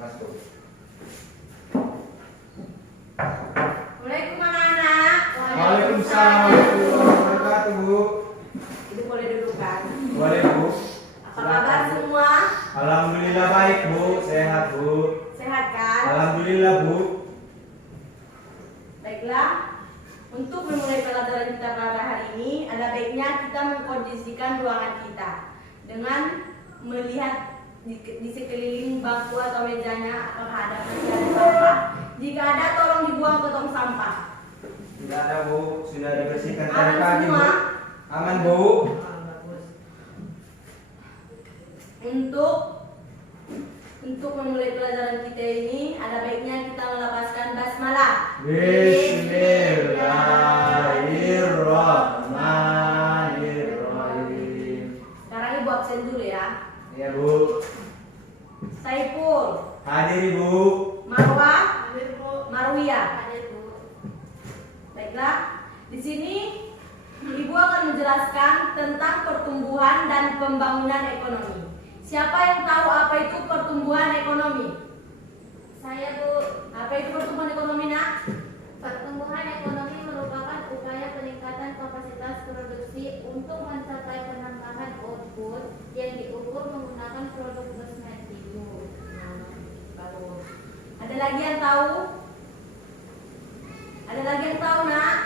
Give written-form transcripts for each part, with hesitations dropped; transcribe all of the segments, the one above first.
Masuk. Assalamualaikum anak-anak. Waalaikumsalam warahmatullahi wabarakatuh, Bu. Ibu boleh duduk kan? Boleh, Bu. Apa kabar semua? Alhamdulillah baik, Bu. Sehat, Bu. Sehat kan? Alhamdulillah, Bu. Baiklah. Untuk memulai pelajaran kita pada hari ini, ada baiknya kita mengkondisikan ruangan kita dengan melihat di sekeliling bangku atau mejanya apakah ada masih ada sampah. Jika ada, tolong dibuang ke tong sampah. Tidak ada, Bu. Sudah dibersihkan Aman tadi pagi, Bu. semua? Aman, Bu. Untuk memulai pelajaran kita ini, ada baiknya kita melafazkan basmalah. Bismillahirrahmanirrahim. Sekarang ibu absen dulu ya. Ya, Bu. Saiful, Hadir, Bu. Marwah, Marwiyah. Baiklah, di sini ibu akan menjelaskan tentang pertumbuhan dan pembangunan ekonomi. Siapa yang tahu apa itu pertumbuhan ekonomi? Saya, Bu. Apa itu pertumbuhan ekonomi, Nak? Pertumbuhan ekonomi merupakan upaya peningkatan kapasitas produksi untuk mencapai penambahan output yang diukur menggunakan produk kosmetik. Bagus. Ada lagi yang tahu? Ada lagi yang tahu, Nak?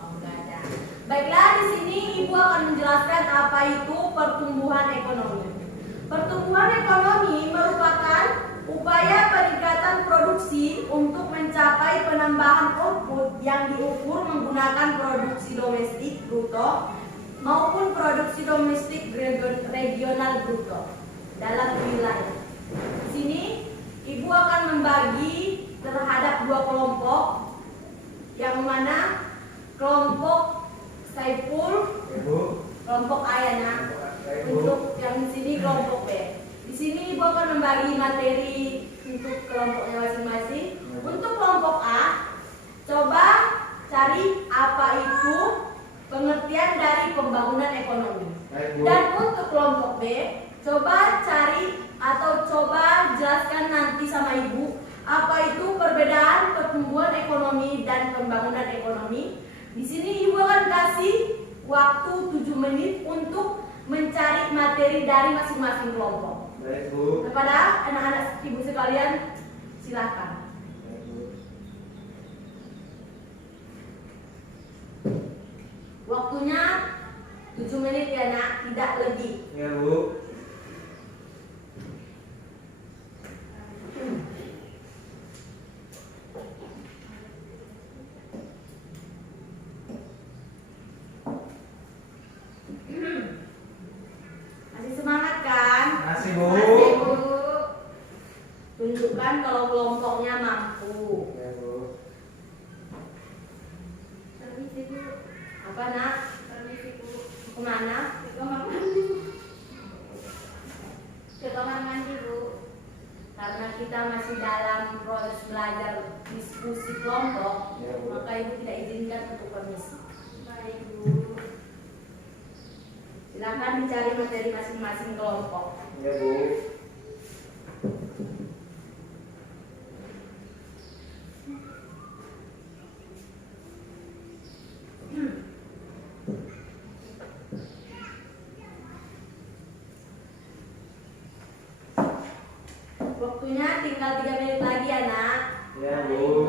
Oh, enggak ada. Baiklah, di sini ibu akan menjelaskan apa itu pertumbuhan ekonomi. Pertumbuhan ekonomi merupakan upaya peningkatan produksi untuk mencapai penambahan output yang diukur menggunakan produksi domestik bruto maupun produksi domestik regional bruto dalam wilayah. Di sini ibu akan membagi terhadap dua kelompok, yang mana kelompok Saiful, Ibu. kelompok Ayana. Untuk yang di sini kelompok B. Di sini ibu akan membagi materi untuk kelompoknya masing-masing. Untuk kelompok A, coba cari apa itu pengertian dari pembangunan ekonomi. Baik, Bu. Dan untuk kelompok B, coba cari atau coba jelaskan nanti sama ibu apa itu perbedaan pertumbuhan ekonomi dan pembangunan ekonomi. Di sini ibu akan kasih waktu 7 menit untuk mencari materi dari masing-masing kelompok. Baik, Bu. Kepada anak-anak ibu sekalian, silakan. Baik, Bu. Waktunya 7 menit ya, Nak, tidak lebih. Ya, Bu. Masih semangat kan? Masih, Bu. Masih, Bu. Tunjukkan kalau kelompoknya mampu. Ya, Bu. Permisi, Bu. Apa, Nak? Permisi, Bu. Kemana? Ke kamar mandi. Ke kamar mandi, Bu. Karena kita masih dalam proses belajar diskusi kelompok, Ya, Bu. maka ibu tidak izinkan untuk permisi. Baik, Bu. Silakan dicari materi masing-masing kelompok. Ya, Bu. Waktunya tinggal 3 menit lagi ya, Nak. Ya, Baik, Bu. Bu.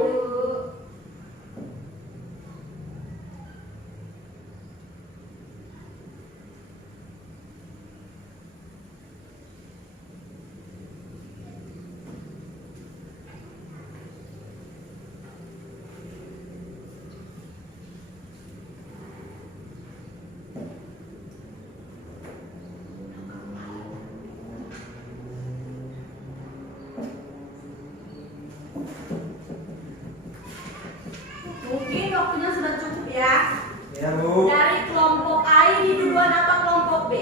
Mungkin waktunya sudah cukup ya. Ya, Bu. Dari kelompok A ini duluan apa kelompok B?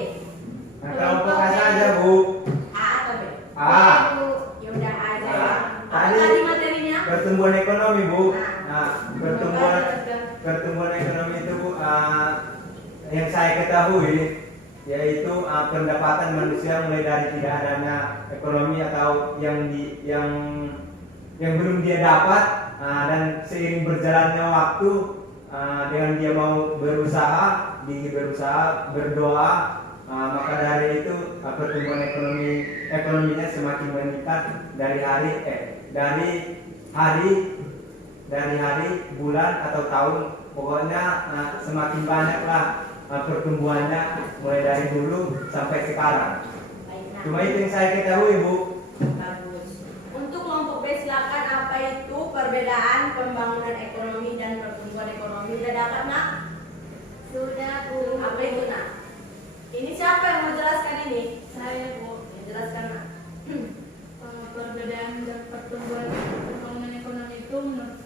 Nah, kelompok A saja, Bu. A atau B? A. Bu. Ya udah A aja ya. A. Apa Tadi- tadi materinya? Pertumbuhan ekonomi, Bu. Nah, pertumbuhan Coba, pertumbuhan ekonomi itu, Bu, yang saya ketahui yaitu pendapatan manusia mulai dari tidak adanya ekonomi atau yang belum dia dapat, dan seiring berjalannya waktu, dengan dia mau berusaha, berdoa, maka dari itu pertumbuhan ekonominya semakin meningkat dari hari, bulan atau tahun, pokoknya semakin banyaklah pertumbuhannya mulai dari dulu sampai sekarang. Baik, nah. Cuma itu yang saya ketahui, Bu. Bagus. Untuk kelompok B silakan, apa itu perbedaan pembangunan ekonomi dan pertumbuhan ekonomi? Sudah dapat, Nak? Sudah, Bu. Apa itu, Nak? Ini siapa yang mau jelaskan ini? Saya, Bu. Ya, jelaskan, Nak. Perbedaan dan pertumbuhan pembangunan ekonomi itu menurut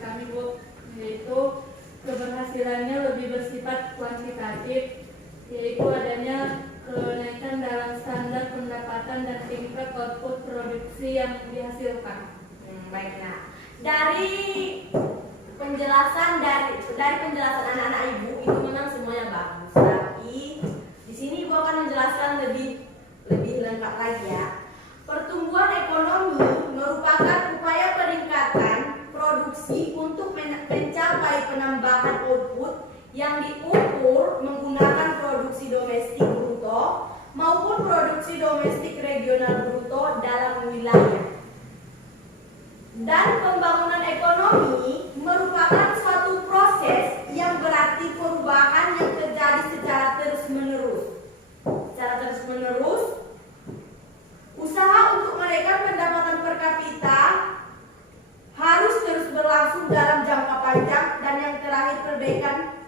kami, Bu, yaitu keberhasilannya lebih bersifat kuantitatif, yaitu adanya kenaikan dalam standar pendapatan dan tingkat output produksi yang dihasilkan. Baik, Nak. Dari penjelasan anak-anak Ibu itu memang semuanya bagus. Tapi di sini Ibu akan menjelaskan lebih lengkap lagi ya. Pertumbuhan ekonomi merupakan upaya peningkatan produksi untuk mencapai penambahan output yang diukur menggunakan produksi domestik bruto maupun produksi domestik regional bruto dalam wilayah. Dan pembangunan ekonomi merupakan suatu proses yang berarti perubahan yang terjadi secara terus-menerus. Usaha untuk menaikkan pendapatan per kapita harus terus berlangsung dalam jangka panjang, dan yang terakhir perbaikan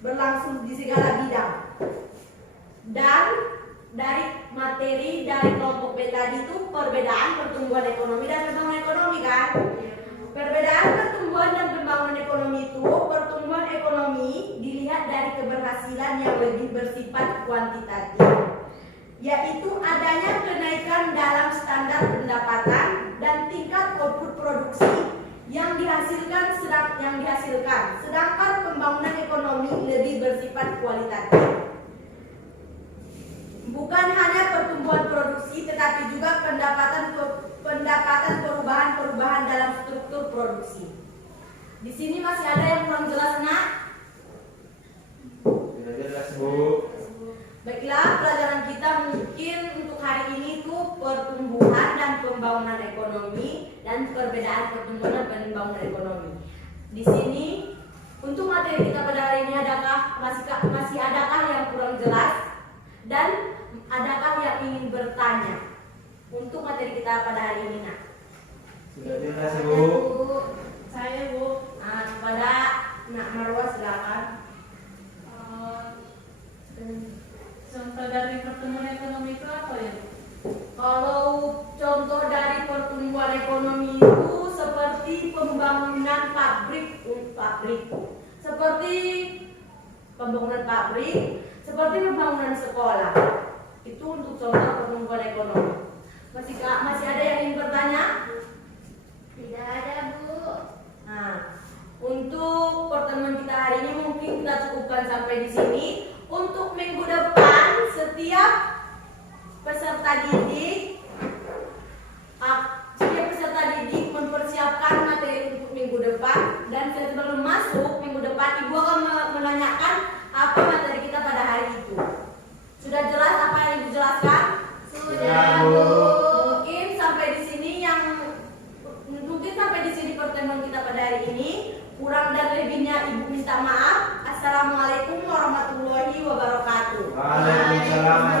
berlangsung di segala bidang. Dan dari materi dari kelompok B tadi itu perbedaan pertumbuhan ekonomi dan pembangunan ekonomi, kan? Perbedaan pertumbuhan dan pembangunan ekonomi itu, pertumbuhan ekonomi dilihat dari keberhasilan yang lebih bersifat kuantitatif, yaitu adanya kenaikan dalam standar pendapatan dan tingkat output produksi yang dihasilkan. Sedangkan pembangunan ekonomi lebih bersifat kualitatif. Bukan hanya pertumbuhan produksi, tetapi juga pendapatan perubahan dalam struktur produksi. Di sini masih ada yang kurang jelas, Nak? Sudah jelas, Bu. Baiklah, pelajaran kita mungkin untuk hari ini itu pertumbuhan dan pembangunan ekonomi dan perbedaan pertumbuhan dan pembangunan ekonomi. Di sini untuk materi kita pada hari ini masih adakah yang kurang jelas dan adakah yang ingin bertanya untuk materi kita pada hari ini, Nak? Sudah jelas, Bu. Saya, Bu. Nah, kepada Nak Marwa silakan. Contoh dari pertumbuhan ekonomi itu apa ya? Kalau contoh dari pertumbuhan ekonomi itu seperti pembangunan pabrik, seperti pembangunan pabrik, seperti pembangunan sekolah. Itu untuk contoh pertumbuhan ekonomi. Masih ada yang ingin bertanya? Tidak ada, Bu. Nah, untuk pertemuan kita hari ini mungkin kita cukupkan sampai di sini. Untuk minggu depan setiap peserta didik mempersiapkan materi untuk minggu depan, dan sebelum masuk minggu depan Ibu akan menanyakan apa materi kita pada hari itu. Sudah jelas apa yang Ibu jelaskan? Sudah, Bu. Mungkin sampai di sini pertemuan kita pada hari ini. Kurang dan lebihnya Ibu minta maaf. Assalamualaikum warahmatullahi wabarakatuh. Waalaikumsalam.